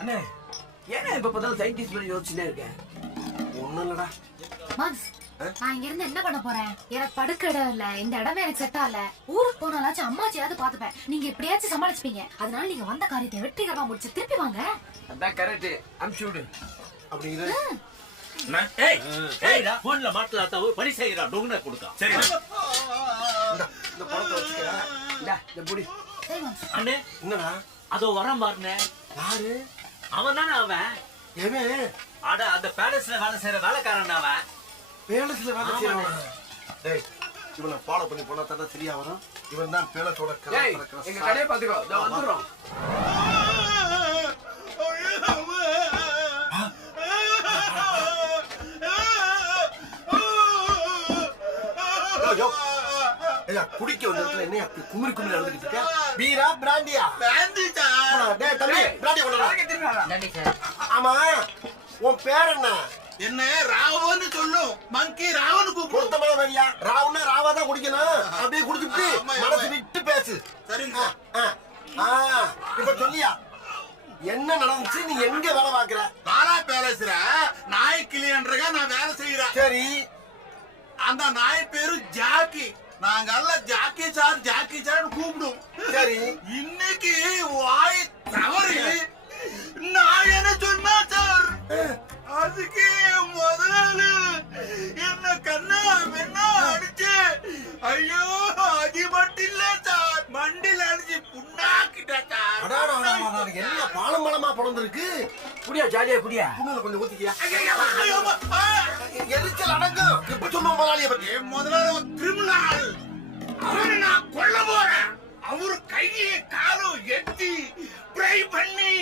அண்ணே ஏன்னா இப்ப பார்த்தாலும் சயின்டிஸ்ட் பண்ணி யோசிச்சுட்டே இருக்கேன். ஒண்ணும் இல்லடா. மான்ஸ், நான் இங்க இருந்து என்ன பண்ண போறேன்? எனக்கு படுக்க இடம் இல்ல, இந்த இடமே எனக்கு செட் ஆகல. ஊருக்கு போனாலாச்சும் அம்மாச்சியாவது பாத்துப்பேன். நீங்க எப்படியாச்சும் சமாளிச்சுப்பீங்க. அதனால நீங்க வந்த காரியத்தை வெற்றிகரமா முடிச்சு திருப்பி வாங்க. அதான் கரெக்ட். அனுப்பிச்சு விடு. அப்படி இரு. போன்ல மாட்டலாத்த பணி செய்யறா டொங்குன கொடுக்கா. சரி இந்த பழத்தை வச்சுக்க. இந்த புடி. சரி மான்ஸ். அண்ணே என்னடா? அதோ வரம் பாருனே. யாரு? அவன் தானே அவன். எவன்? அட அந்த பேலஸ்ல வேலை செய்யற வேலைக்காரன் அவன். பேலஸ்ல வேலை செய்யறவனா? டேய், இவனை ஃபாலோ பண்ணி போனா தான் சரியா வரும். இவன் தான் பேலஸோட கலெக்டர். எங்க கடையை பாத்துக்கோ. இதோ வந்துறோம். குடிக்க வந்த இடத்துல என்ன குமிரி குமிரி நடந்துட்டு இருக்க? பீரா பிராண்டியா? Brandy sir. டேய் தம்பி, பிராண்டி கொண்டு வா. நன்றி சார். ஆமா, உன் பேர் என்ன? என்ன ராவன்னு சொல்லும். மங்கி ராவன்னு கூப்பிடு. பொருத்தமான வரியா? ராவுன்னா ராவா தான் குடிக்கணும். அப்படியே குடிச்சுட்டு மனசு விட்டு பேசு. சரிங்க. இப்ப சொல்லியா என்ன நடந்துச்சு? நீ எங்க வேலை பாக்குற? நானா பேலஸ்ல நாய் கிளியன்றக நான் வேலை செய்யறேன். சரி, அந்த நாய் பேரு ஜாக்கி. நாங்க எல்லாம் ஜாக்கி சார் ஜாக்கி சார் கூப்பிடும். சரி. இன்னைக்கு வாய் தவறு நான் என்ன சொன்னா சார், அதுக்கு முதல்ல என்ன கண்ணா வெண்ணா அடிச்சு, ஐயோ அது மட்டும் இல்ல சார், மண்டில அடிச்சு புண்ணாக்கிட்ட சார். என்ன பாலம் பாலமா பிறந்திருக்கு. புடியா ஜாலியா புடியா. புண்ணுல கொஞ்சம் ஊத்திக்கியா. எரிச்சல் அடங்கும். இப்ப சொல்லுவோம் முதலாளிய பத்தி. முதல்ல கிரிமினல் அவரை நான் கொல்ல போறேன். அவரு கையை காலும் எட்டி ப்ரை பண்ணி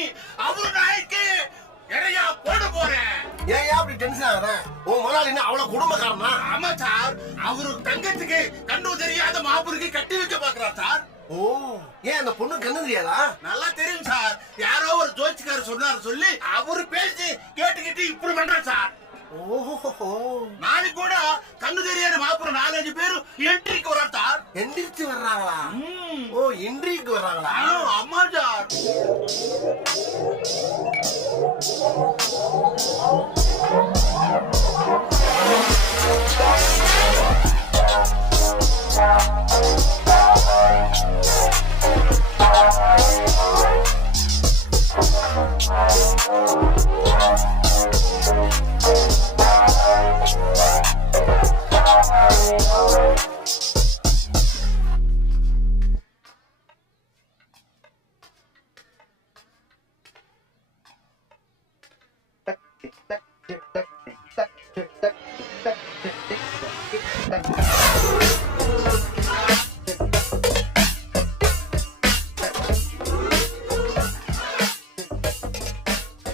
அவரு நாய்க்கு இறையா போட போறேன். ஏன் அப்படி டென்ஷன் ஆகுற? உன் முதலாளி என்ன அவ்வளவு குடும்பக்காரனா? ஆமா சார், அவரு தங்கத்துக்கு கண்ணு தெரியாத மாபுருக்கு கட்டி வைக்க பாக்குறார் சார். ஓ, ஏன் அந்த பொண்ணு கண்ணு தெரியாதா? நல்லா தெரியும் சார். யாரோ ஒரு ஜோதிக்காரர் சொன்னார் சொல்லி அவரு பேசி கேட்டுக்கிட்டு இப்படி பண்றேன் சார். ஓஹோ, நாளைக்கு கூட கண்ணு தெரியாத மாப்புற 4-5 பேரும் என்ட்ரிக்கு வர்றார் சார். எந்திரிச்சு வர்றாங்களா? ஓ, இன்ட்ரிக்கு வர்றாங்களா? அம்மா சார்.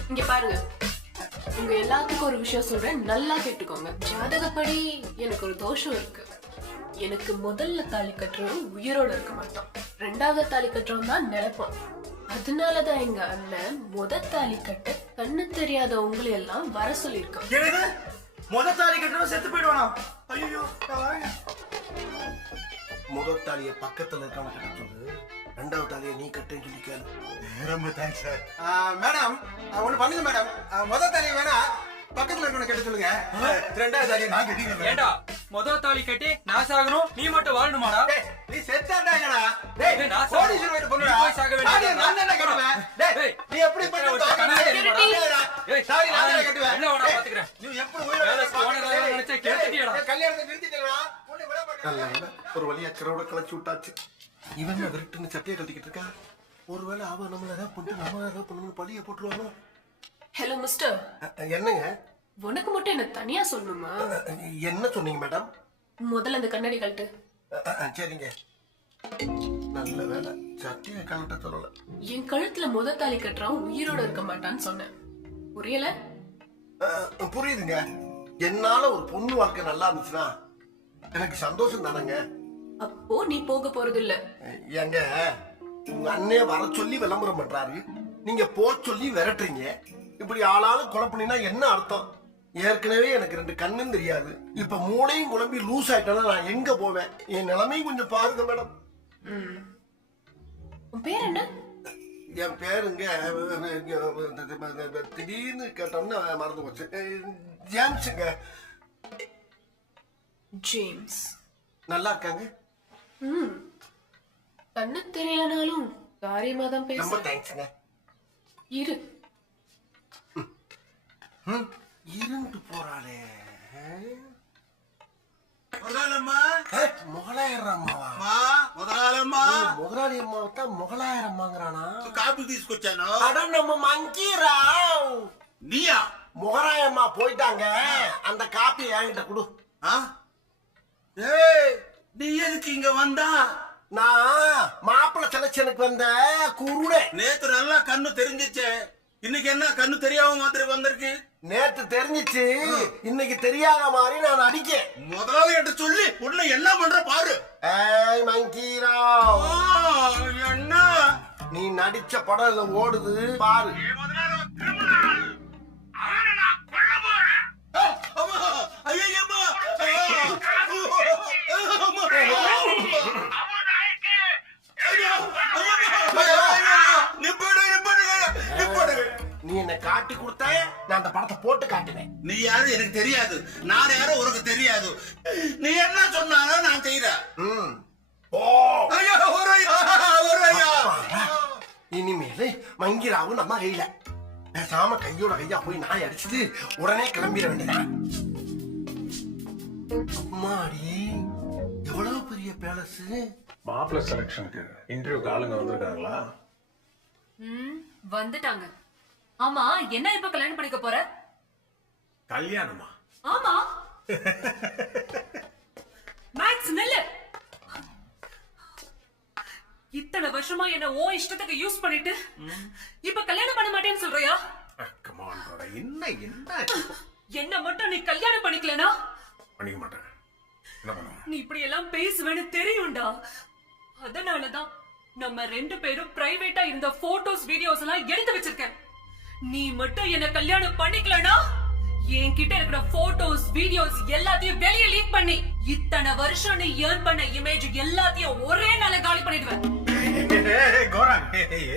இங்க பாருங்க, உங்க எல்லாத்துக்கும் ஒரு விஷயம் சொல்றேன், நல்லா கேட்டுக்கோங்க. ஜாதகப்படி எனக்கு ஒரு தோஷம் இருக்கு. எனக்கு முதல்ல தாலி கட்டுறவன் உயிரோட இருக்க மாட்டான், 2வது தாலி கட்டுறவன் தான் நினைப்பான். அதனாலதான் எங்க அண்ணன் தாலி கட்ட கண்ணு தெரியாத உங்களை எல்லாம் வர சொல்லியிருக்கான். எனக்கு முதல் தாலி கட்டுறவன் செத்து போயிடுவானா? ஐயோ, முதல் தாலிய பக்கத்துல இருக்காம கட்ட சொல்லு, 2வது தாலிய நீ கட்டுன்னு சொல்லி கேளு. ரொம்ப தேங்க்ஸ் சார். மேடம் ஒண்ணு பண்ணுங்க மேடம், முதல் தாலி வேணா பக்கத்துல இருக்கவன கேட்டு சொல்லுங்க, 2வது தாலி நான் கட்டிக்கிறேன். ஏண்டா முதல் தாலி கட்டி நான் சாகணும், நீ மட்டும் வாழணுமாடா? நீ செத்தாண்டாங்கடா. டேய், நான் கோடீஸ்வரர் வீட்டு பொண்ணுடா. போய் சாக வேண்டியது. நான் என்ன கட்டுவேன்? டேய், நீ எப்படி பண்ணி தாலி நான் கட்டுவேன். என்ன வேணா பாத்துக்கிறேன். நீ எப்படி உயிரோட நினைச்சா கேட்டுட்டியடா. கல்யாணத்தை நிறுத்திட்டா பொண்ணு விட மாட்டேன். ஒரு வழியா கரோட களைச்சு விட்டாச்சு. இவன் விரட்டுன்னு சட்டையை கட்டிக்கிட்டு இருக்கா. ஒருவேளை அவன் நம்மள ஏதாவது பண்ணிட்டு நம்ம ஏதாவது பண்ணணும் பழிய போட்டுருவானோ? ஹலோ மிஸ்டர், என்னங்க? உனக்கு மட்டும் என்ன தனியா சொல்லணுமா? என்ன சொன்னீங்க மேடம்? முதல்ல அந்த கண்ணாடி கழட்டு. சரிங்க. நல்ல வேலை சட்டையை கழட்ட சொல்லல. என் கழுத்துல முதல் தாலி கட்டுறான் உயிரோட இருக்க மாட்டான்னு சொன்னேன், புரியல? புரியுதுங்க. என்னால ஒரு பொண்ணு வாழ்க்கை நல்லா இருந்துச்சுன்னா எனக்கு சந்தோஷம் தானங்க. அப்போ நீ போக போறது இல்ல. ஏங்க, உங்க அண்ணே வர சொல்லி விளம்பரம் பண்றாரு, நீங்க போ சொல்லி விரட்டுறீங்க. இப்படி ஆளாலும் குழப்பினா என்ன அர்த்தம்? ஏற்கனவே எனக்கு 2 கண்ணும் தெரியாது, இப்ப மூளையும் குழம்பி லூஸ் ஆயிட்டா நான் எங்க போவேன்? என் நிலைமையும் கொஞ்சம் பாருங்க மேடம். உன் பேர் என்ன? என் பேருங்க திடீர்னு கேட்டோம்னா மறந்து போச்சு. ஜேம்ஸுங்க. ஜேம்ஸ். நல்லா இருக்காங்க. கண்ணு தெரியலனாலும் காரியமா தான் ரொம்ப பேச. தேங்க்ஸுங்க. இரு. இருந்து போறாளே. முதலாளம்மா முகலாயிரம் அம்மாவா? మా முதலாளம்மா முதலாளி அம்மாவை தான் முகலாயிரம் அம்மாங்கிறானா? కాపీ తీసుకొచ్చాను. அட நம்ம மங்கிராவ். நீயா? முகலாயம்மா போயிட்டாங்க. அந்த காப்பி என்கிட்ட கொடு. ஆ? ஏய் நீ எதுக்கு இங்க வந்தா? நான் மாப்பிள்ளை செலக்ஷனுக்கு வந்த குருடே. நேத்து நல்லா கண்ணு தெரிஞ்சிச்சே, இன்னைக்கு என்ன கண்ணு தெரியாம மாதிரி வந்திருக்கு? நேத்து தெரிஞ்சிச்சு, இன்னைக்கு தெரியாத மாதிரி நான் அடிக்கேன். முதலாளி கிட்ட சொல்லி உள்ள என்ன பண்ற பாரு. ஏய் மங்கிராவ், என்ன நீ நடிச்ச படம் இதுல ஓடுது பாரு. நீ என்ன காட்டி கொடுத்த, நான் அந்த படத்தை போட்டு காட்டினேன். நீ யாரு எனக்கு தெரியாது, நான் யாரோ உனக்கு தெரியாது. நீ என்ன சொன்னாலும் நான் செய்யறேன். இனிமேல் மங்கிராவும் நம்ம கையில. பேசாம கையோட கையா போய் நாய் அடிச்சுட்டு உடனே கிளம்பிட வேண்டியதான். அம்மாடி, எவ்வளவு பெரிய பேலஸ். மாப்பிள்ளை செலக்ஷனுக்கு இன்டர்வியூக்கு ஆளுங்க வந்திருக்காங்களா? வந்துட்டாங்க. ஆமா, என்ன இப்ப கல்யாணம் பண்ணிக்க போற? கல்யாணமா? ஆமா. மேக்ஸ் நெல்லு. இத்தனை வருஷமா என்ன ஓ இஷ்டத்துக்கு யூஸ் பண்ணிட்டு இப்ப கல்யாணம் பண்ண மாட்டேன்னு சொல்றியா? கம் ஆன் ப்ரோ, என்ன என்ன மட்டும் நீ கல்யாணம் பண்ணிக்கலனா பண்ணிக்க மாட்டேன். என்ன பண்ணுவேன்? நீ இப்படி எல்லாம் பேசுவேன்னு தெரியும்டா. அதனாலதான் நம்ம ரெண்டு பேரும் பிரைவேட்டா இருந்த போட்டோஸ் வீடியோஸ் எல்லாம் எடுத்து வச்சிருக்கேன். நீ மட்டும் என்ன கல்யாணம் பண்ணிக்கலனா என்கிட்ட இருக்கிற போட்டோஸ் வீடியோஸ் எல்லாத்தையும் வெளியே லீக் பண்ணி இத்தனை வருஷம் நீ ஏர்ன் பண்ண இமேஜ் எல்லாத்தையும் ஒரே நாள காலி பண்ணிடுவேன். கோராங்,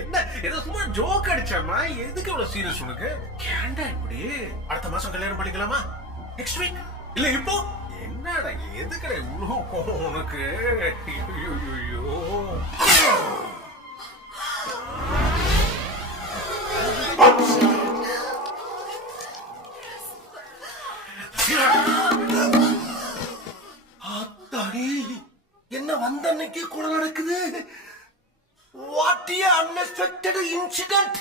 என்ன ஏதோ சும்மா ஜோக் அடிச்சமா? எதுக்கு இவ்வளவு சீரியஸ் உனக்கு? ஏன்டா இப்படி? அடுத்த மாசம் கல்யாணம் பண்ணிக்கலாமா? நெக்ஸ்ட் வீக் இல்ல இப்போ? என்னடா எதுக்குடா இவ்வளவு கோவம் உனக்கு? ஐயோ என்ன வந்த அன்னைக்கு கூட நடக்குது. What A unexpected incident.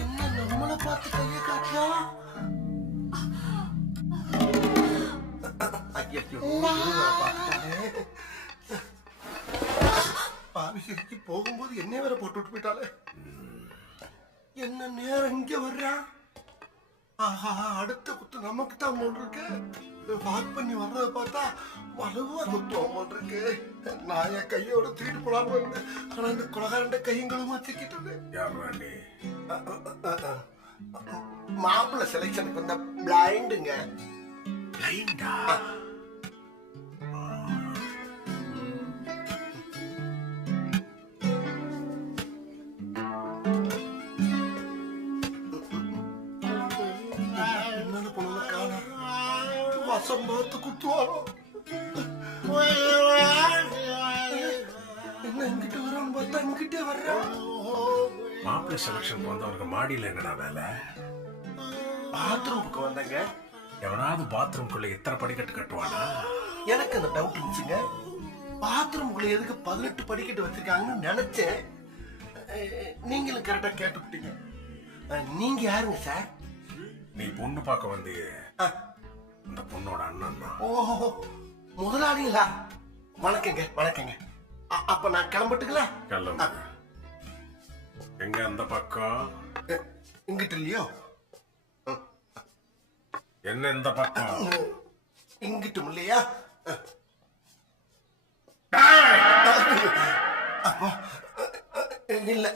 என்ன நம்மள பார்த்து கையை காட்டுறா? பாவி சிரிச்சு போகும்போது என்ன வேற போட்டு விட்டு போயிட்டாலே. என்ன நேரம் இங்க வர்றா? ஆஹா, அடுத்த குத்து நமக்கு தான் போல் இருக்கு. வாக் பண்ணி வர்றத பார்த்தா வலுவா குத்துவோம் போல் இருக்கு. நான் என் கையோட தூக்கிட்டு போலான்னு வந்தேன். ஆனா இந்த குலகாரண்ட கையங்களுமா தூக்கிட்டு. யாருடா? மாப்பிள்ளை செலக்ஷனுக்கு வந்த பிளைண்டுங்க. பிளைண்டா? வசம் பார்த்து குத்துவாரோ? என்ன இங்கிட்ட வரான்னு பார்த்தா இங்கிட்டே வர்றா. மாப்பிள்ளை செலக்ஷனுக்கு வந்தவனுக்கு மாடியில என்னடா வேலை? பாத்ரூமுக்கு வந்தங்க. எவனாவது பாத்ரூம்குள்ள எத்தனை படிக்கட்டு கட்டுவானா? எனக்கு அந்த டவுட் இருந்துச்சுங்க. பாத்ரூம்குள்ள எதுக்கு 18 படிக்கட்டு வச்சிருக்காங்கன்னு நினைச்சேன். நீங்களும் கரெக்டா கேட்டுவிட்டீங்க. நீங்க யாருங்க சார்? நீ பொண்ணு பார்க்க வந்து இந்த பொண்ணோட அண்ணன் தான். ஓஹோ, முதலாளிங்களா? வணக்கங்க வணக்கங்க. அப்ப நான் கிளம்பட்டுங்களா? கிளம்பு. எங்க அந்த பக்கம்? இங்கிட்ட இல்லையோ? என்ன இந்த பக்கம்? இங்கிட்டும் இல்லையா? அப்போ இல்ல,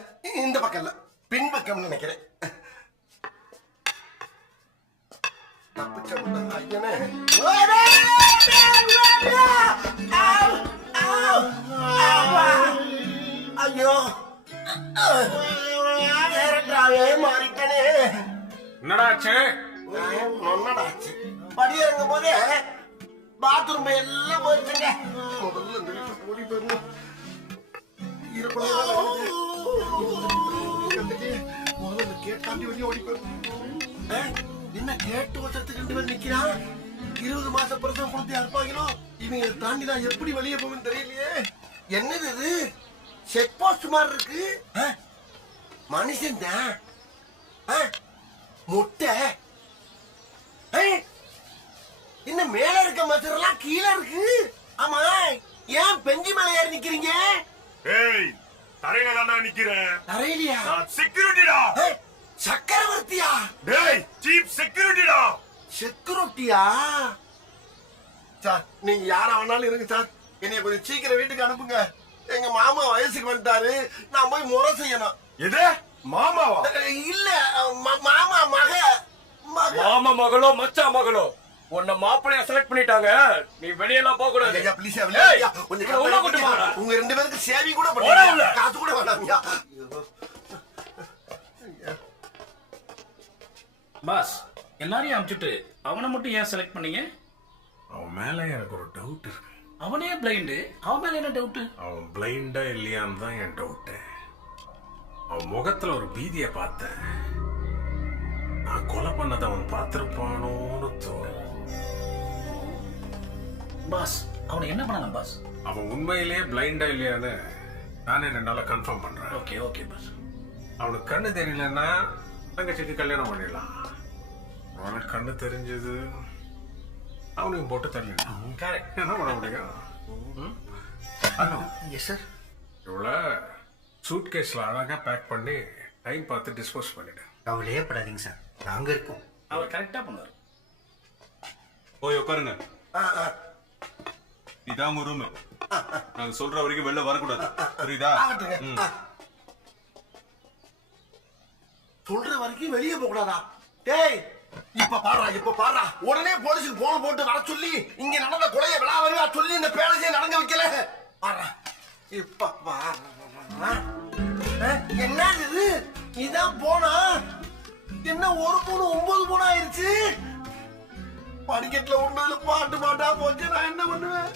இந்த பக்கம் இல்ல, பின்பக்கம் நினைக்கிறேன். தப்பிச்ச ஐயனே. ஐயோ கேரக்டராவே மாறிட்டனே. என்னடாச்சு? நொன்னடாச்சு. படியிறங்கும் போதே பாத்ரூம் எல்லாம் போயிடுச்சுங்க. முதல்ல இந்த வீட்டுக்கு ஓடி போயிடணும். முதல்ல கேட்டாண்டி வெளியே ஓடி போயிடணும். என்ன கேட்டு வச்சதுக்கு 2 பேர் நிக்கிறான். 20 மாசம் பிரசவம் குழந்தையா இருப்பாங்களோ. இவங்க தாண்டி நான் எப்படி வெளியே போவேன்னு தெரியலையே. என்னது இது? செக் போஸ்ட் மாதிரி இருக்கு. மனுஷன் தான் முட்டை. என்ன மேல இருக்க மச்சரெல்லாம் கீழே இருக்கு. ஆமா, ஏன் பெஞ்சி மேல ஏறி நிக்கிறீங்க? ஏய், தரையில தானா நிக்கிறேன். தரையிலையா? நான் செக்யூரிட்டிடா. சக்கரவர்த்தியா? டேய், சீப் செக்யூரிட்டிடா. செக்யூரிட்டியா? சார், நீங்க யாரா வேணாலும் இருங்க சார். என்னைய கொஞ்சம் சீக்கிரம் வீட்டுக்கு அனுப்புங்க. எங்க மாமா வயசுக்கு வந்துட்டாரு. நான் போய் முறை செய்யணும். எது? மாமாவா? இல்ல, மாமா மக. மாமா மகளோ மச்சா மகளோ உன்னை மாப்பிளைய செலக்ட் பண்ணிட்டாங்க. நீ வெளியெல்லாம் போக கூடாது. ஐயா, please, ஐயா, ஏய், ஐயா, கொஞ்சம் உள்ள கூட்டு போடா. உங்க 2 பேருக்கு சேவை கூட போடா பண்ணுங்க. உள்ள. காசு கூட வேணாம்யா. பாஸ், எல்லாரையும் அனுப்பிச்சுட்டு அவனை மட்டும் ஏன் செலக்ட் பண்ணீங்க? அவன் மேல எனக்கு ஒரு டவுட் இருக்கு. அவனே பிளைண்டு, அவன் மேல என்ன டவுட்? அவன் பிளைண்டா இல்லையான்னு தான் என் டவுட்டு. அவன் முகத்துல ஒரு பீதியை பார்த்தேன். நான் கொலை பண்ணதை அவன் பார்த்திருப்பானோன்னு தோணும். பாஸ், அவனை என்ன பண்ணலாம் பாஸ்? அவன் உண்மையிலேயே பிளைண்டா இல்லையான்னு நானே 2 நாளா கன்ஃபார்ம் பண்றேன். Okay okay boss. அவனுக்கு கண்ணு தெரியலன்னா தங்கச்சிக்கு கல்யாணம் பண்ணிடலாம். அவனுக்கு கண்ணு தெரிஞ்சது, அவனையும் போட்டு தள்ளிடலாம். கரெக்ட். என்ன பண்ண முடியும்? ஹலோ. Yes sir. இவ்வளோ சூட் கேஸ்ல அழகா பேக் பண்ணி டைம் பார்த்து டிஸ்போஸ் பண்ணிட்டேன். கவலையே படாதீங்க சார், நாங்க இருக்கோம். அவர் கரெக்டா பண்ணுவார். போய் உட்காருங்க. இதான் உங்க ரூம். நாங்க சொல்ற வரைக்கும் வெளில வரக்கூடாது, புரியுதா? ஆகட்டுங்க. சொல்ற வரைக்கும் வெளியே போக கூடாதா? டேய், இப்ப பாடுறா. உடனே போலீஸுக்கு போன் போட்டு வர சொல்லி இங்க நடந்த கொலையை விழாவறியா சொல்லி இந்த பேலஸையே நடங்க வைக்கல. பாடுறா. இப்ப பாடுறா. என்ன இது? இதான் போனா? என்ன ஒரு பூணு 9 பூணு ஆயிருச்சு? படிக்கட்டுல உண்டதுல பாட்டா போச்சு. நான் என்ன பண்ணுவேன்?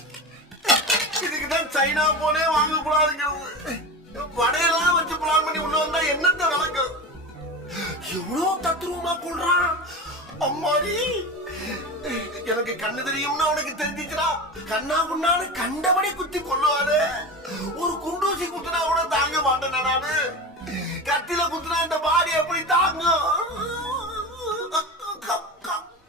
இதுக்குதான் சைனா போனே வாங்க கூடாதுங்கிறது. வடையெல்லாம் வச்சு பிளான் பண்ணி உள்ள வந்தா என்னத்த விளக்கம்? எவ்வளவு தத்ரூபமா கொள்றான். அம்மாடி, எனக்கு கண்ணு தெரியும்னு அவனுக்கு தெரிஞ்சிச்சுனா கண்ணா குண்ணான்னு கண்டபடி குத்தி கொள்ளுவாரு. ஒரு குண்டூசி குத்துனா கூட தாங்க மாட்டேன் நானு. கத்தில குத்துனா இந்த பாடி எப்படி தாங்கும்?